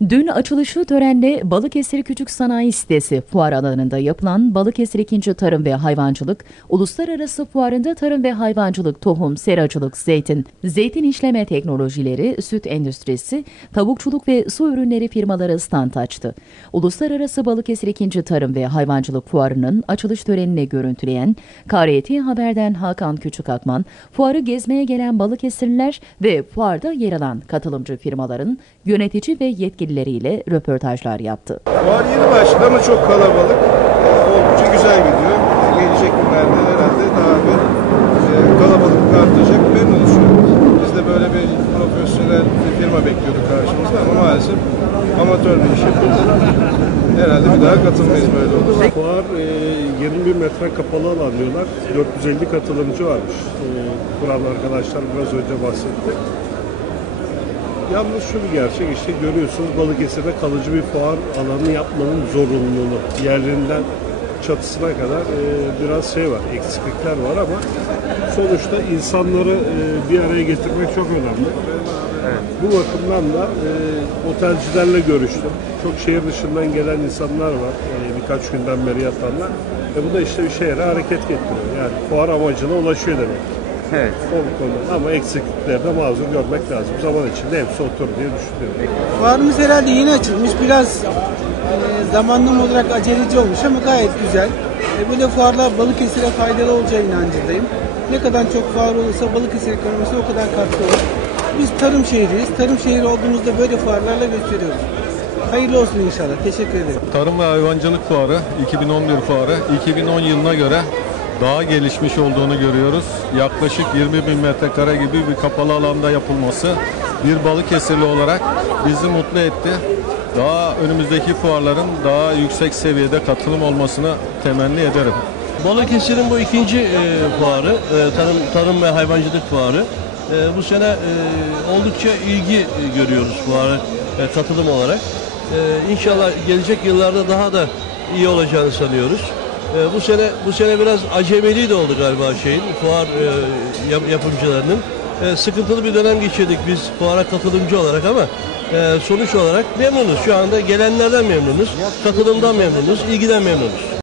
Dün açılışı törenle Balıkesir Küçük Sanayi Sitesi fuar alanında yapılan Balıkesir 2. Tarım ve Hayvancılık, Uluslararası Fuarında tarım ve hayvancılık, tohum, seracılık, zeytin, zeytin işleme teknolojileri, süt endüstrisi, tavukçuluk ve su ürünleri firmaları stand açtı. Uluslararası Balıkesir 2. Tarım ve Hayvancılık Fuarı'nın açılış törenini görüntüleyen KRT Haber'den Hakan Küçükakman, fuarı gezmeye gelen Balıkesirliler ve fuarda yer alan katılımcı firmaların yönetici ve yetkilileriyle röportajlar yaptı. Fuar yeni başladı ama çok kalabalık. Oldukça güzel gidiyor. Gelecek günlerde herhalde daha bir e, kalabalık artacak. Memnunuz şu an. Biz de böyle bir profesyonel bir firma bekliyorduk karşımızda ama maalesef amatör bir iş yapıyoruz. Herhalde bir daha katılmayız böyle olursa. Fuar e, 21 metre kapalı alan diyorlar. 450 katılımcı varmış. E, kuran arkadaşlar biraz önce bahsetti. Yalnız şu bir gerçek işte görüyorsunuz Balıkesir'de kalıcı bir fuar alanı yapmanın zorunluluğunu. Yerlerinden çatısına kadar e, biraz şey var, eksiklikler var ama sonuçta insanları e, bir araya getirmek çok önemli. Bu bakımdan da e, otelcilerle görüştüm. Çok şehir dışından gelen insanlar var. E, birkaç günden beri yatanlar. Ve bu da işte bir şehre hareket getiriyor. Yani fuar amacına ulaşıyor demek. Evet. O konuda. Ama eksiklikleri de mazur görmek lazım. Zaman içinde hepsi oturur diye düşünüyorum. Fuarımız herhalde yeni açılmış. Biraz e, zamanlama olarak aceleci olmuş ama gayet güzel. E, böyle fuarlar Balıkesir'e faydalı olacağı inancındayım. Ne kadar çok fuar olursa Balıkesir ekonomisine o kadar katkı olur. Biz tarım şehriyiz. Tarım şehri olduğumuzda böyle fuarlarla gösteriyoruz. Hayırlı olsun inşallah. Teşekkür ederim. Tarım ve Hayvancılık Fuarı 2011 Fuarı 2010 yılına göre daha gelişmiş olduğunu görüyoruz. Yaklaşık 20 bin metrekare gibi bir kapalı alanda yapılması bir Balıkesirli olarak bizi mutlu etti. Daha önümüzdeki fuarların daha yüksek seviyede katılım olmasını temenni ederim. Balıkesir'in bu ikinci e, fuarı, e, tarım, tarım ve hayvancılık fuarı. E, bu sene e, oldukça ilgi e, görüyoruz fuarı e, katılım olarak. E, inşallah gelecek yıllarda daha da iyi olacağını sanıyoruz. E, bu sene bu sene biraz acemiliği de oldu galiba şeyin fuar e, yap- yapımcılarının. E, sıkıntılı bir dönem geçirdik biz fuara katılımcı olarak ama e, sonuç olarak memnunuz. Şu anda gelenlerden memnunuz, katılımdan memnunuz, ilgiden memnunuz.